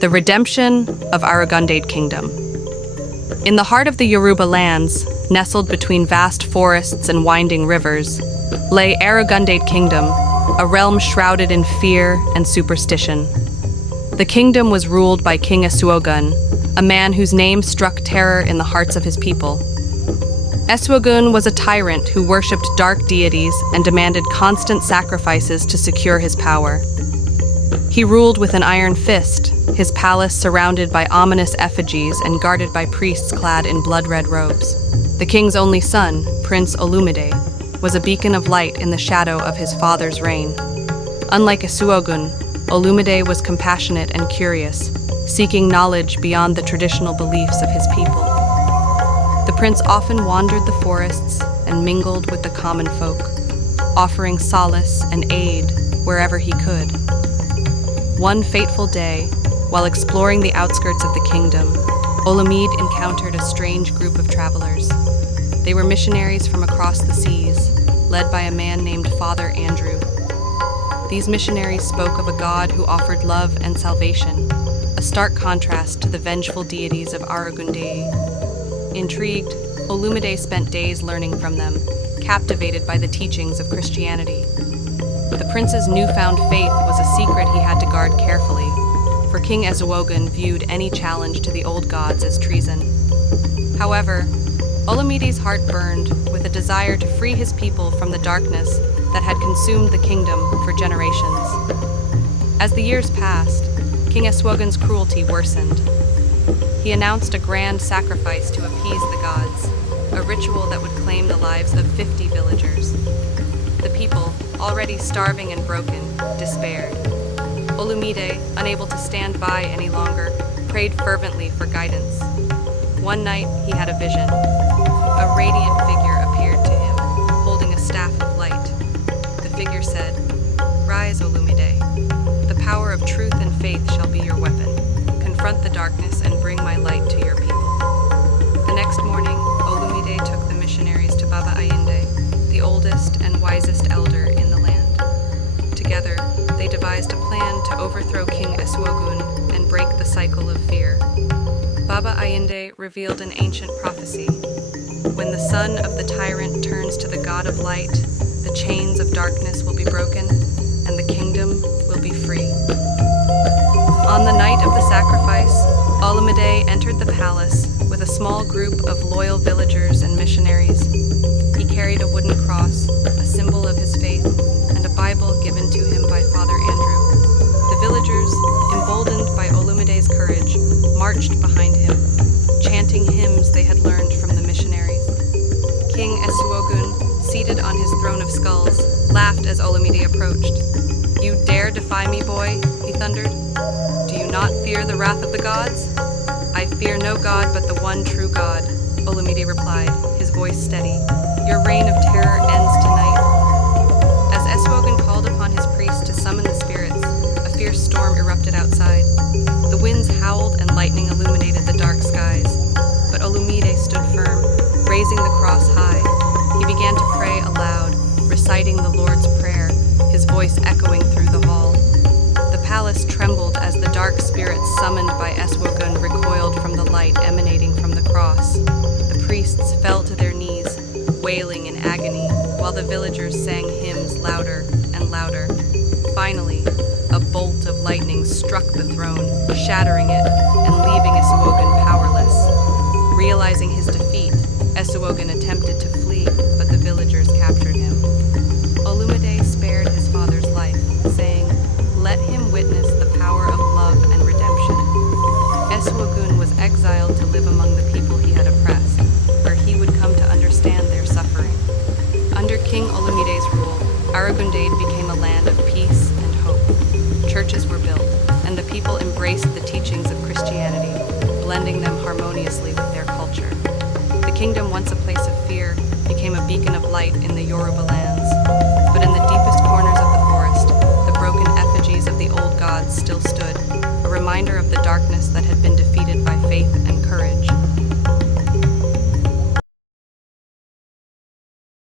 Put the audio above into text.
The redemption of Arugundade Kingdom. In the heart of the Yoruba lands, nestled between vast forests and winding rivers, lay Arugundade Kingdom, a realm shrouded in fear and superstition. The kingdom was ruled by King Esuogun, a man whose name struck terror in the hearts of his people. Esuogun was a tyrant who worshipped dark deities and demanded constant sacrifices to secure his power. He ruled with an iron fist, his palace surrounded by ominous effigies and guarded by priests clad in blood-red robes. The king's only son, Prince Olumide, was a beacon of light in the shadow of his father's reign. Unlike Esuogun, Olumide was compassionate and curious, seeking knowledge beyond the traditional beliefs of his people. The prince often wandered the forests and mingled with the common folk, offering solace and aid wherever he could. One fateful day, while exploring the outskirts of the kingdom, Olumide encountered a strange group of travelers. They were missionaries from across the seas, led by a man named Father Andrew. These missionaries spoke of a God who offered love and salvation, a stark contrast to the vengeful deities of Arugundade. Intrigued, Olumide spent days learning from them, captivated by the teachings of Christianity. The prince's newfound faith was a secret he had to guard carefully, for King Esuogun viewed any challenge to the old gods as treason. However, Olumide's heart burned with a desire to free his people from the darkness that had consumed the kingdom for generations. As the years passed, King Esuogun's cruelty worsened. He announced a grand sacrifice to appease the gods, a ritual that would claim the lives of 50 villagers. The people, already starving and broken, despaired. Olumide, unable to stand by any longer, prayed fervently for guidance. One night, he had a vision. A radiant figure appeared to him, holding a staff of light. The figure said, "Rise, Olumide. The power of truth and faith shall be your weapon. Confront the darkness and bring my light to your people." The next morning, Olumide took the missionaries to Baba Ayinde, the oldest and wisest elder in the land. Together, they devised a plan to overthrow King Esuogun and break the cycle of fear. Baba Ayinde revealed an ancient prophecy. When the son of the tyrant turns to the god of light, the chains of darkness will be broken and the kingdom will be free. On the night of the sacrifice, Olumide entered the palace with a small group of loyal villagers and missionaries. He carried a wooden cross, a symbol of his faith, and a Bible given to him by Father Andrew. The villagers, emboldened by Olumide's courage, marched behind him, chanting hymns they had learned from the missionaries. King Esuogun, seated on his throne of skulls, laughed as Olumide approached. "You dare defy me, boy?" he thundered. "Do you not fear the wrath of the gods?" "I fear no god but the one true God," Olumide replied, his voice steady. "Your reign of terror ends tonight." As Esuogun called upon his priests to summon the spirits, a fierce storm erupted outside. The winds howled and lightning illuminated the dark skies, but Olumide stood firm, raising the cross high. He began to pray aloud, reciting the Lord's Prayer, his voice echoing through the hall. The palace trembled as the dark spirits summoned by Esuogun recoiled from the light emanating from the cross. The priests fell to their knees, wailing in agony, while the villagers sang hymns louder and louder. Finally, a bolt of lightning struck the throne, shattering it and leaving Esuogun powerless. Realizing his defeat, Esuogun attempted to flee, but the villagers captured him. Olumide spared his father's life, saying, "Let him witness the power of love and redemption." Esuogun was exiled to live among the people he had oppressed, where he would come to understand their suffering. Under King Olumide's rule, Arugundade became a land of peace and hope. Churches were built, and the people embraced the teachings of Christianity, blending them harmoniously with their culture. The kingdom, once a place of fear, became a beacon of light in the Yoruba lands. But in the deepest corners of the forest, the broken effigies of the old gods still stood, a reminder of the darkness that had been defeated